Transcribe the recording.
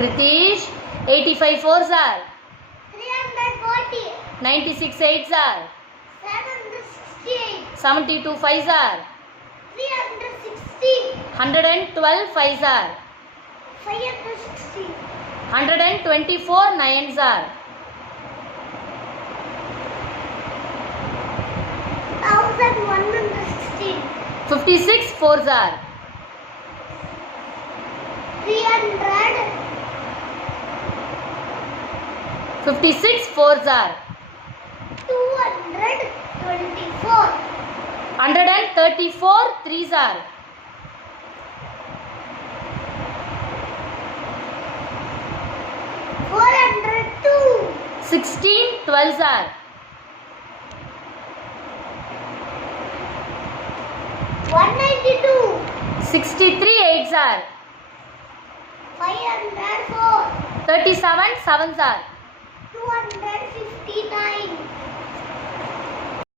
Kritish. 85 fours are 340. 96 eights are 768. 72 fives are 360. 112 fives are 560. 124 nines are 1116. 56 fours are 300. 56 fours are 224. 134 threes are 402. 16 12s are 192. 63 eights are 504. 37 sevens are 259.